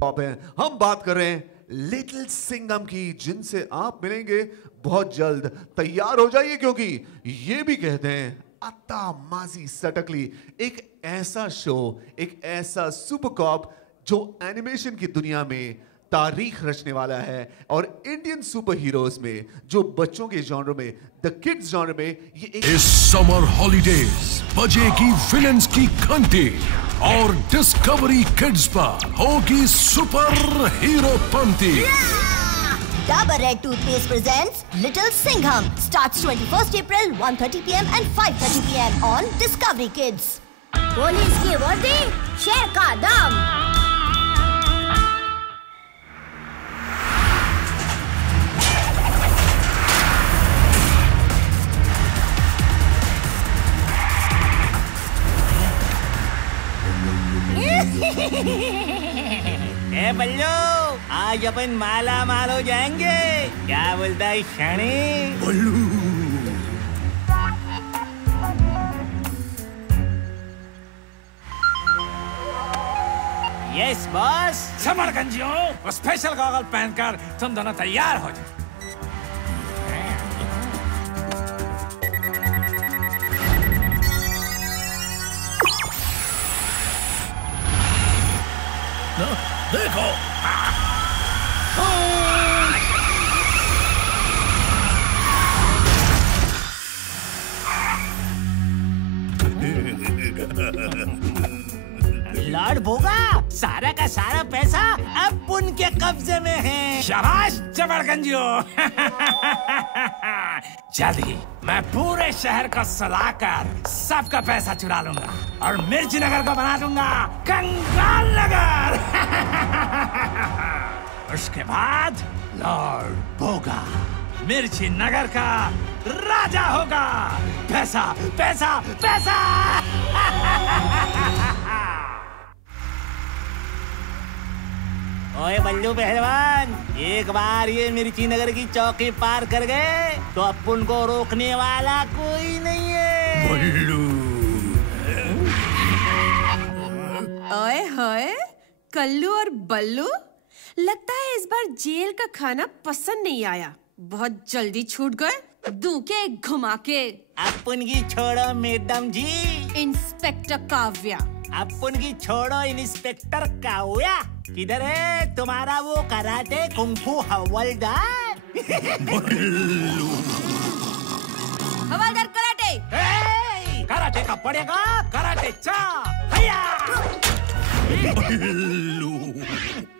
Pop है। हम बात कर रहे हैं लिटिल सिंघम की, जिनसे आप मिलेंगे बहुत जल्द। तैयार हो जाइए, क्योंकि ये भी कहते हैं अत्ता माजी सटकली, एक ऐसा शो, एक ऐसा सुपर कॉप जो एनिमेशन की दुनिया में तारीख रचने वाला है। और इंडियन सुपर हीरोज में, जो बच्चों के जॉनर में, द किड्स जॉनर में, ये एक इस समर हॉलीडेज बजेगी विलेंस की घंटी और डिस्कवरी किड्स पर होगी सुपर हीरो पंक्ति। Dabur Red Toothpaste presents Little Singham. Starts 21st April, 1:30 PM and 5:30 PM on Discovery Kids. Police की वर्दी, शेर का दम। ए बल्लू, आज अपन माला माल हो जाएंगे। क्या बोलता है शनी? बल्लू। Yes boss. समरगंजियों, स्पेशल गॉगल पहनकर तुम दोनों तैयार हो जाओ। देखो, लॉर्ड भोगा, सारा का सारा पैसा अब उनके कब्जे में है। शाबाश समरगंजियों। जल्द ही मैं पूरे शहर को सुलाकर सबका पैसा चुरा लूंगा और मिर्ची नगर को बना दूंगा कंगाल नगर। उसके बाद लॉर्ड भोगा मिर्ची नगर का राजा होगा। पैसा पैसा पैसा। ओए बल्लू पहलवान, एक बार ये मिर्ची नगर की चौकी पार कर गए तो अपन को रोकने वाला कोई नहीं है। बल्लू। ओए होए, कल्लू और बल्लू, लगता है इस बार जेल का खाना पसंद नहीं आया। बहुत जल्दी छूट गए, दूं के घुमा के। अपन की छोड़ो मैडम जी। इंस्पेक्टर काव्या। अपन की छोड़ो इंस्पेक्टर काव्या। किधर है तुम्हारा वो कराटे कुंफू हवलदार? हवलदार कराटे। कराटे का पड़ेगा कराटे चा। हैया।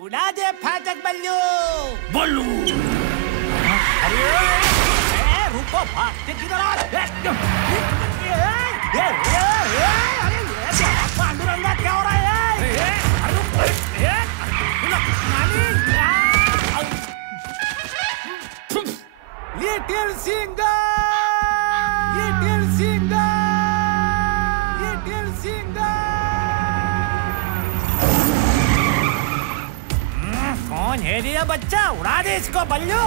उड़ा दे फाटक बल्लू। बल्लू। अरे रुको, भागते किधर आ? पांडुरंगा क्या हो रहा है? Little Singham, little Singham, little Singham. कौन है ये बच्चा? उड़ा दे इसको बल्लू।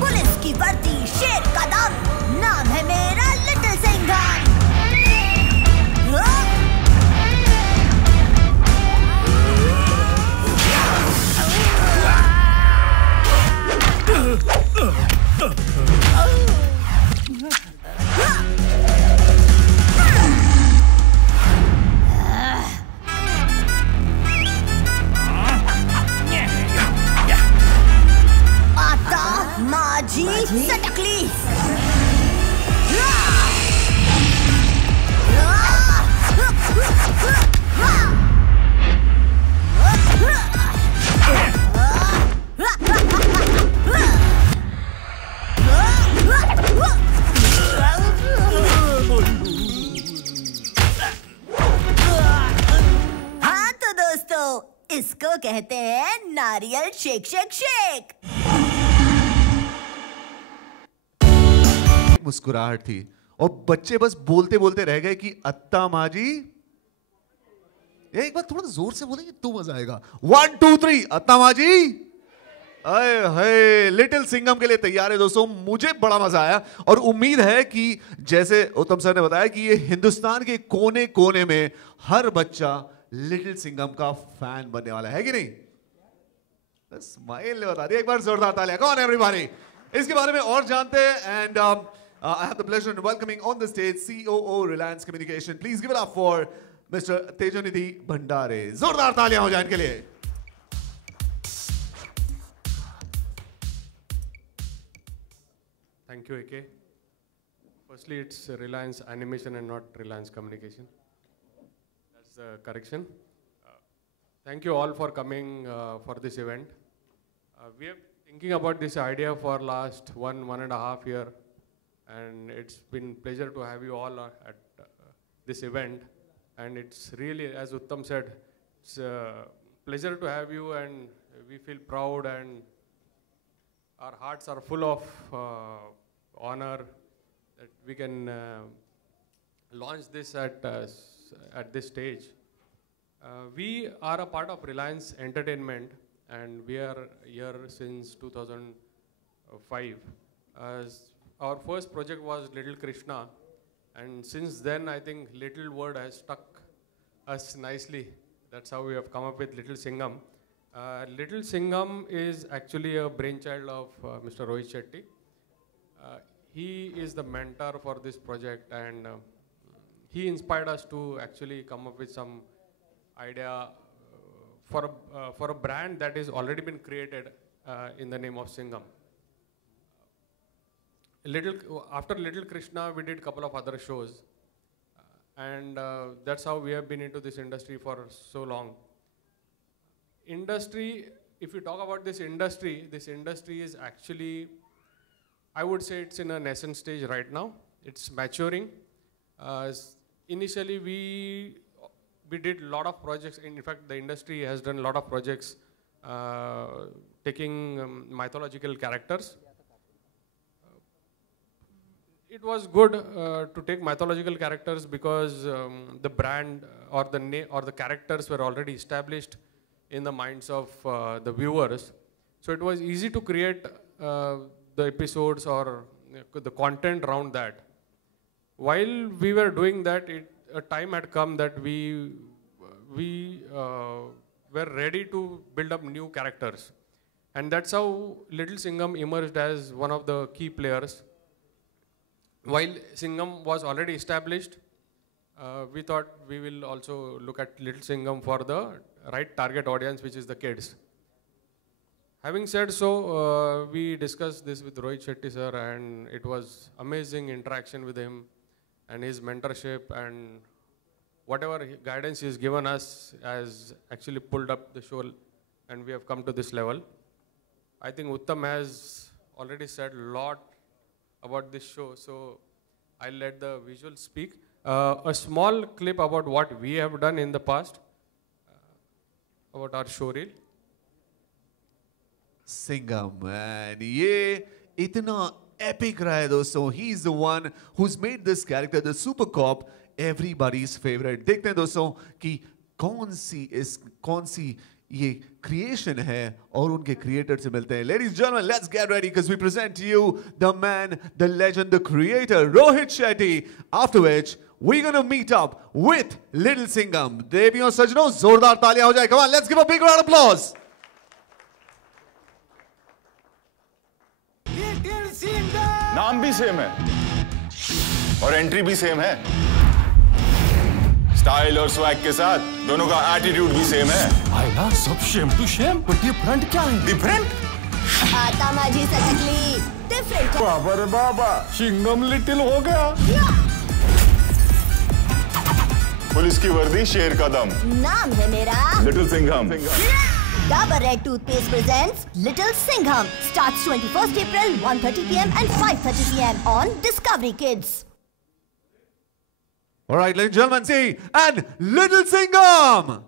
पुलिस की वर्दी, शेर का दम, नाम है मेरा लिटिल सिंघम। आता माजी सटकली। हाँ तो दोस्तों, इसको कहते हैं नारियल शेक शेक शेक। मुस्कुराहट थी और बच्चे बस बोलते बोलते रह गए कि अत्ता माजी। एक बार थोड़ा जोर से बोलेंगे तो मजा आएगा। 1 2 3 अत्ता माजी। अरे है, लिटिल सिंघम के लिए तैयार है दोस्तों। मुझे बड़ा मजा आया और उम्मीद है कि जैसे उत्तम सर ने बताया कि ये हिंदुस्तान के कोने कोने में हर बच्चा लिटिल सिंघम का फैन बनने वाला है कि नहीं? स्माइल ने बता दिया। एक बार जोरदार तालियां। कौन है एवरीबॉडी? इसके बारे में और जानते हैं। And I have the pleasure in welcoming on the stage COO Reliance Communication. Please give it up for Mr. Tejanidhi Bhandare. जोरदार तालियां हो जाए इनके लिए। Thank you, AK. Firstly, it's Reliance Animation and not Reliance Communication. That's the correction. Thank you all for coming for this event. We have been thinking about this idea for last one and a half year, and it's been pleasure to have you all at this event. And it's really, as Uttam said, it's a pleasure to have you, and we feel proud, and our hearts are full of honor that we can launch this at this stage. We are a part of Reliance Entertainment, and we are here since 2005. Our first project was Little Krishna, and since then I think little word has stuck us nicely. That's how we have come up with Little Singham. Little Singham is actually a brainchild of Mr. Rohit Shetty. He is the mentor for this project, and he inspired us to actually come up with some idea for a brand that is already been created in the name of Singham. After Little Krishna, we did a couple of other shows, and that's how we have been into this industry for so long. If you talk about this industry is actually, I would say it's in a nascent stage right now. It's maturing. Initially, we did a lot of projects. In fact, the industry has done a lot of projects taking mythological characters. It was good to take mythological characters because the brand or the characters were already established in the minds of the viewers. So it was easy to create the episodes or the content around that. While we were doing that, a time had come that we were ready to build up new characters. And that's how Little Singham emerged as one of the key players. While Singham was already established, we thought we will also look at Little Singham for the right target audience, which is the kids. Having said so, we discussed this with Rohit Shetty sir, and it was amazing interaction with him and his mentorship, and whatever guidance he's given us has actually pulled up the show, and we have come to this level. I think Uttam has already said a lot about this show, so I'll let the visuals speak. A small clip about what we have done in the past, about our show reel. Singham, man, ये इतना epic रहा है दोस्तों. He's the one who's made this character, the super cop, everybody's favorite. देखते हैं दोस्तों कि कौन सी ये creation है और उनके creator से मिलते हैं. Ladies and gentlemen, let's get ready because we present to you the man, the legend, the creator, Rohit Shetty. After which, we're gonna meet up with Little Singham. देवियों सजनों, जोरदार तालियां हो जाए. Come on, let's give a big round of applause. नाम भी same है और entry भी सेम है. स्टाइल और स्वैग के साथ दोनों का एटीट्यूड भी सेम है. आया सब same to same, but different क्या है? डिफरेंट? आता माझी सटकली डिफरेंट. बाबा रे बाबा, सिंघम लिटिल हो गया. पुलिस की वर्दी, शेर का दम. नाम है मेरा little Singham. Dabur Red Toothpaste presents Little Singham. Starts 21st April, 1:30 p.m. and 5:30 p.m. on Discovery Kids. All right, ladies and gentlemen, see, and Little Singham.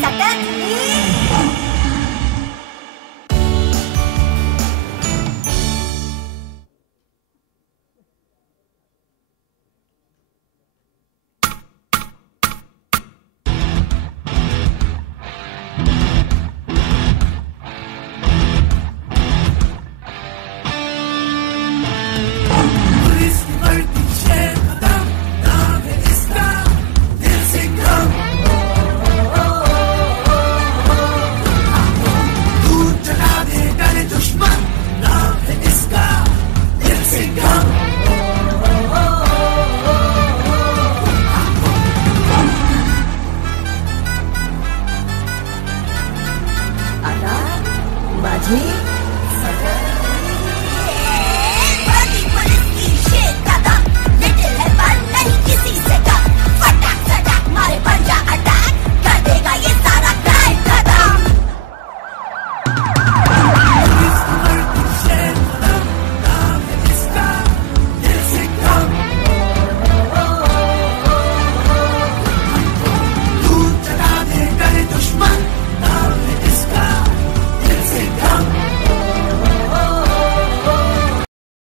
सटकली। माझी